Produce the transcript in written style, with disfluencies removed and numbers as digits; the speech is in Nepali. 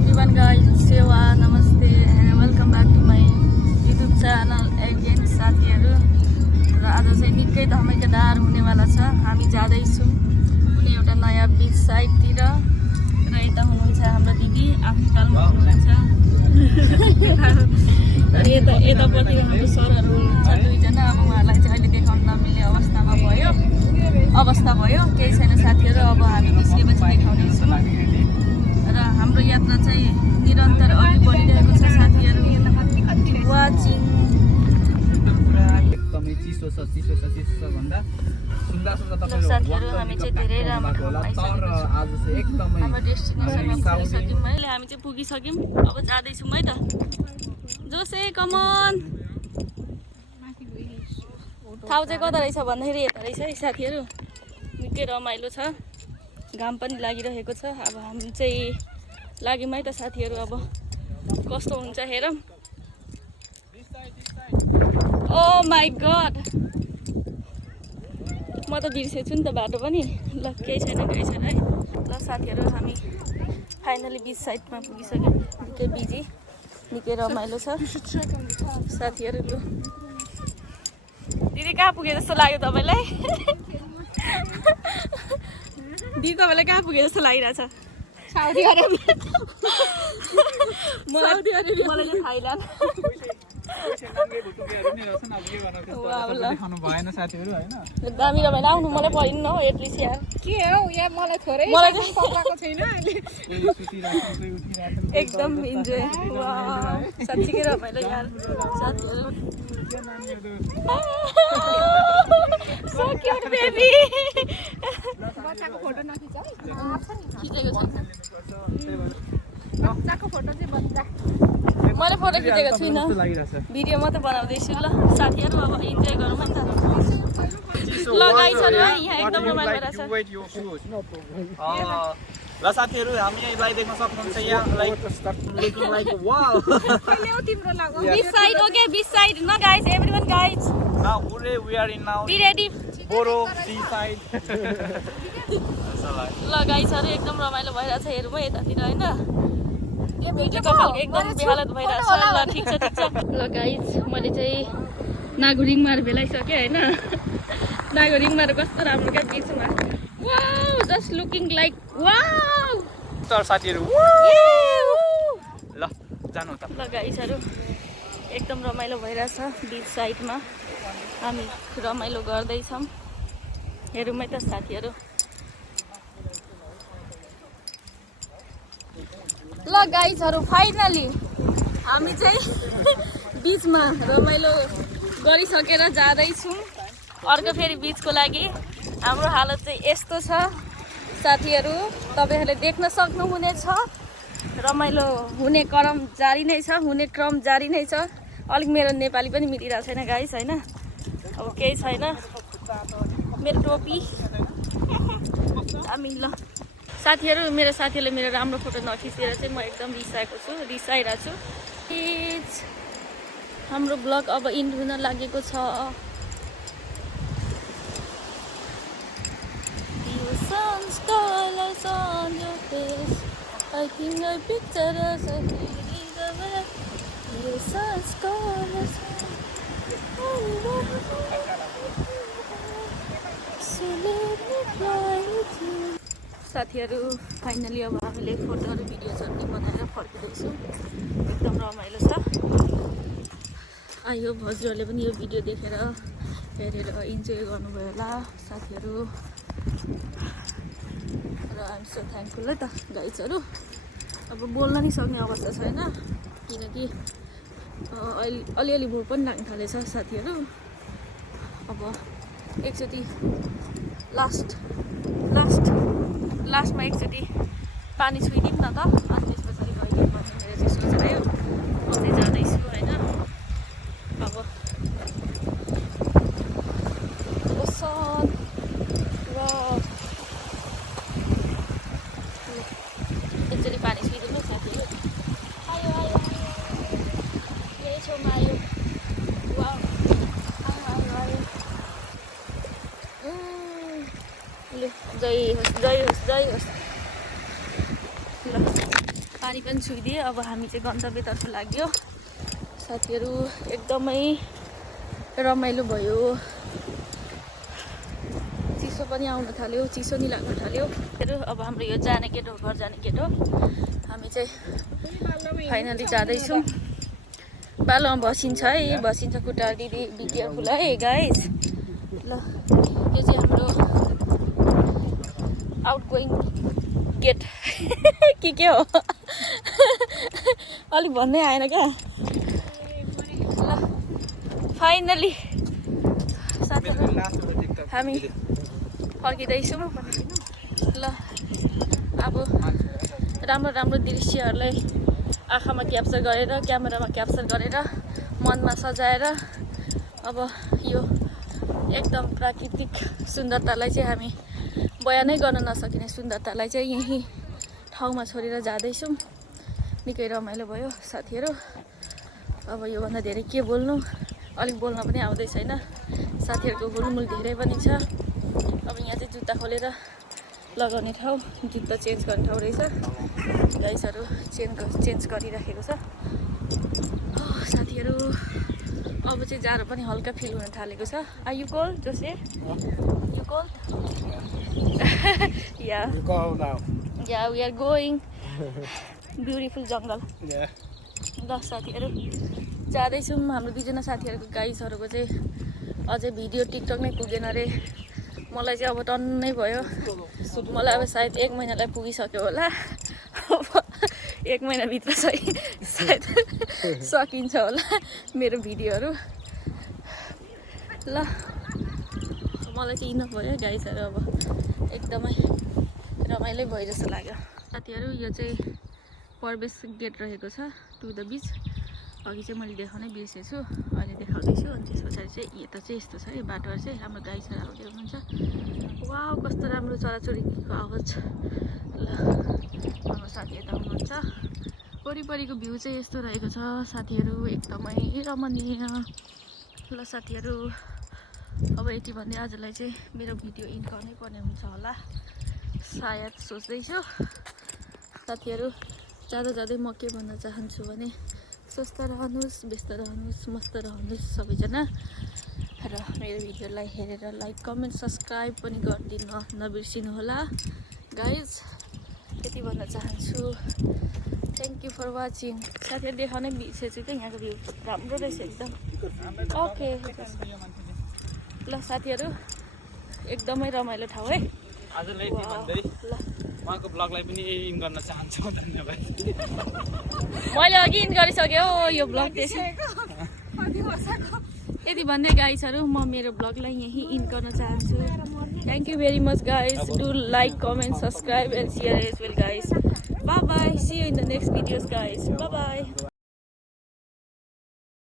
everyone guys, सेवा नमस्ते and welcome back to my YouTube channel again साथीहरु र आज चाहिँ निकै धमाकेदार हुनेवाला छ। हामी जाँदै छौं कुनै एउटा नयाँ बीच साइड तिर र यता हुनुहुन्छ हाम्रो दिदी आफ्रिकामा हुनुहुन्छ र यतापटि हाम्रो सरहरु हुनुहुन्छ दुईजना। अब उहाँलाई चाहिँ अहिले देखाउन नमिल्ने अवस्था भयो केही छैन साथीहरु। अब हामी निस्केपछि देखाउने छौं र हाम्रो यात्रा चाहिँ निरन्तर अघि बढिरहेको छ साथीहरु। वाचिङ एकदमै चिसो छ भन्दा सुन्दा तपाईहरु साथीहरु हामी चाहिँ धेरै राम्रो ठाउँमा आइसकेको छौं। आज चाहिँ एकदमै हाम्रो डेस्टिनेसनमा पुगिसक्यौं। अहिले हामी चाहिँ पुगिसक्यौं। अब जाँदै छौं है त। जोसे कमन ठाउँ चाहिँ कता रहेछ भन्दाखेरि यता रहेछ है साथीहरु। निकै रमाइलो छ, घाम पनि लागिरहेको छ। अब हामी चाहिँ लाग्यौं है त साथीहरु। अब कस्तो हुन्छ हेरौं। ओ माय गॉड म त बिर्सेछु नि त बाटो पनि। ल केही छैन है। ल साथीहरु हामी फाइनली बीच साइडमा पुगिसक्यौं। निकै बिजी निकै रमाइलो छ साथीहरु। लु दिदी कहाँ पुगे जस्तो लाग्यो तपाईलाई? दिदी तपाईलाई कहाँ पुगे जस्तो लागिरहेछ? Saudi Arabia. मलाई थाइल्यान्ड। दामी रमाइलो आउनु मलाई परिन्न हो एटलिस्ट यार। के हो यार मलाई थोरै पकाएको छैन अहिले एकदम इन्जोय। वाउ साच्चै रमाइलो यार साथीहरु। So cute baby. बच्चाको फोटो नखिच है। खिचेको छैन बच्चाको फोटो चाहिँ बच्चा मैले फोटो खिचेको छुइनँ, भिडियो मात्रै बनाउँदैछु। ल साथीहरु अब इन्जोय गरौँ है त। ल गाइसहरु है यहाँ एकदम रमाइलो रहेछ। ल साथीहरु हामीलाई देख्न सक्नुहुन्छ यहाँ लाइक लुकिङ लाइक वाउ कहिले हो तिम्रो लाग्यो beach side okay beach side न guys everyone guys now we are in now be ready bro sea side ल गाइसहरु एकदम रमाइलो भइरहेछ। हेरौँ है यतातिर हैन। भिडियो कपाल एकदम बेहालत भइरहेछ। ल ठीक छ। ल गाइस मैले चाहिँ नागुरिङमार भेलाइसके हैन। नागुरिङमार कस्तो राम्रो क्या बीचमा। Wow just looking like wow तर साथीहरु ल जानु त। ल गाइसहरु एकदम रमाइलो भइरहेछ बीच साइडमा। हामी रमाइलो गर्दैछौँ। हेरौँ है त साथीहरु। ल गाइसहरु फाइनली हामी चाहिँ बीचमा रमाइलो गरिसकेर जाँदैछौँ अर्को फेरि बीचको लागि। हाम्रो हालत चाहिँ यस्तो छ साथीहरु, तपाईहरुले देख्न सक्नुहुनेछ। रमाइलो हुने क्रम जारी नै छ। अलिक मेरो नेपाली पनि मिलिरहेको छैन गाइस हैन। अब केही छैन। मेरो टोपी दामी। ल साथीहरु मेरो साथीले मेरो राम्रो फोटो नखिचेर चाहिँ म एकदम रिसाइरहेको छु। हाम्रो ब्लग अब इन्ड हुन लागेको छ। Sun's colors on your face. I think I picture us a feeling of it. Your sun's colors. So let me fly with you. साथीहरु फाइनली अब हामीले फोटोहरु भिडियोहरु बनाएर फर्किँदैछौँ। एकदम रमाइलो छ। आयो हजुरहरूले पनि यो भिडियो देखेर हेरेर इन्जोय गर्नुभयो होला साथीहरु। र आइम सो थ्याङ्कफुल है त गाइजहरु। अब बोल्न नि सक्ने अवस्था छैन किनकि अलिअलि भोक पनि लाग्न थालेछ साथीहरु। अब एकचोटि लास्टमा एकचोटि पानी छुइदिउँ न त। अनि त्यस पछाडि गइदिउँ भन्ने मेरो चाहिँ सोच रह्यो। म चाहिँ जाँदैछु हैन। अब एकचोटि पानी छुइदिनु साथीहरु। आयो यही छेउमा आयो। वाउ आयो। जय होस्। ल पानी पनि छुइदिए। अब हामी चाहिँ गन्तव्यतर्फ लाग्यो साथीहरू। एकदमै रमाइलो भयो। चिसो पनि आउन थाल्यो, चिसो नि लाग्न थाल्यो। अब हाम्रो यो जाने केटो, घर जाने केटो, हामी चाहिँ फाइनली जाँदैछौँ। बालोमा बसिन्छ है, बसिन्छ खुट्टा दिदी। बी केयरफुल है गाइस। ल यो चाहिँ हाम्रो आउट गोइङ गेट के हो अलिक भन्नै आएन क्या। ल फाइनली साथीहरू हामी फर्किँदैछौँ। ल अब राम्रो राम्रो दृश्यहरूलाई आँखामा क्याप्चर गरेर, क्यामेरामा क्याप्चर गरेर, मनमा सजाएर अब यो एकदम प्राकृतिक सुन्दरतालाई चाहिँ हामी बयानै गर्न नसकिने सुन्दरतालाई चाहिँ यही ठाउँमा छोडेर जाँदैछौँ। निकै रमाइलो भयो साथीहरू। अब योभन्दा धेरै के बोल्नु, अलिक बोल्न पनि आउँदै छैन। साथीहरूको हुलमुल धेरै पनि छ। अब यहाँ चाहिँ जुत्ता खोलेर लगाउने ठाउँ, जुत्ता चेन्ज गर्ने ठाउँ रहेछ। गाइसहरू चेन्ज गरिराखेको छ साथीहरू। अब चाहिँ जाडो पनि हल्का फिल हुन थालेको छ। Are you cold Jose? You cold? Yeah we are going beautiful jungle. ल साथीहरू जाँदैछौँ। हाम्रो दुईजना साथीहरूको गाइसहरूको चाहिँ अझै भिडियो टिकटक नै पुगेन अरे। मलाई चाहिँ अब टन्नै भयो। मलाई अब सायद 1 महिनालाई पुगिसक्यो होला। अब 1 महिनाभित्र चाहिँ सायद सकिन्छ होला मेरो भिडियोहरू। ल मलाई चाहिँ इनफ भयो गाइसहरू। अब एकदमै रमाइलो भयो जस्तो लाग्यो साथीहरू। यो चाहिँ प्रवेश गेट रहेको छ टु द बिच। अघि चाहिँ मैले देखाउनै बिर्सेछु, अहिले देखाउँदैछु। अनि त्यस पछाडि चाहिँ यता चाहिँ यस्तो छ है बाटोहरू चाहिँ। हाम्रो गाई छोराहरू देख्नुहुन्छ। वाउ कस्तो राम्रो चराचुरुङ्गीको आवाज। ल हाम्रो साथी यता हुनुहुन्छ। वरिपरिको भ्यू चाहिँ यस्तो रहेको छ साथीहरू, एकदमै रमणीय। ल साथीहरू अब यति भन्दै आजलाई चाहिँ मेरो भिडियो इन्ड गर्नै पर्ने हुन्छ होला सायद, सोच्दैछु साथीहरू। जाँदा जाँदै म के भन्न चाहन्छु भने स्वस्थ रहनुहोस्, व्यस्त रहनुहोस्, मस्त रहनुहोस् सबैजना। र मेरो भिडियोलाई हेरेर लाइक, कमेन्ट, सब्सक्राइब पनि गरिदिन नबिर्सिनु होला गाइज। यति भन्न चाहन्छु। Thank you for watching. साथीहरू देखाउनै बिर्सेछु क्या, यहाँको भ्यू राम्रो रहेछ एकदम। ओके ल साथीहरू एकदमै रमाइलो ठाउँ है। आजलाई यति भन्दै उहाँको ब्लगलाई पनि इन गर्न चाहन्छु। धन्यवाद। मैले अघि इन गरिसक्यो यो ब्लग त्यसै। यति भन्दै गाइसहरू म मेरो ब्लगलाई यहीँ इन गर्न चाहन्छु। Thank you very much guys. Do like, comment, subscribe and share as well guys. Bye bye. See you in the next videos guys. Bye by.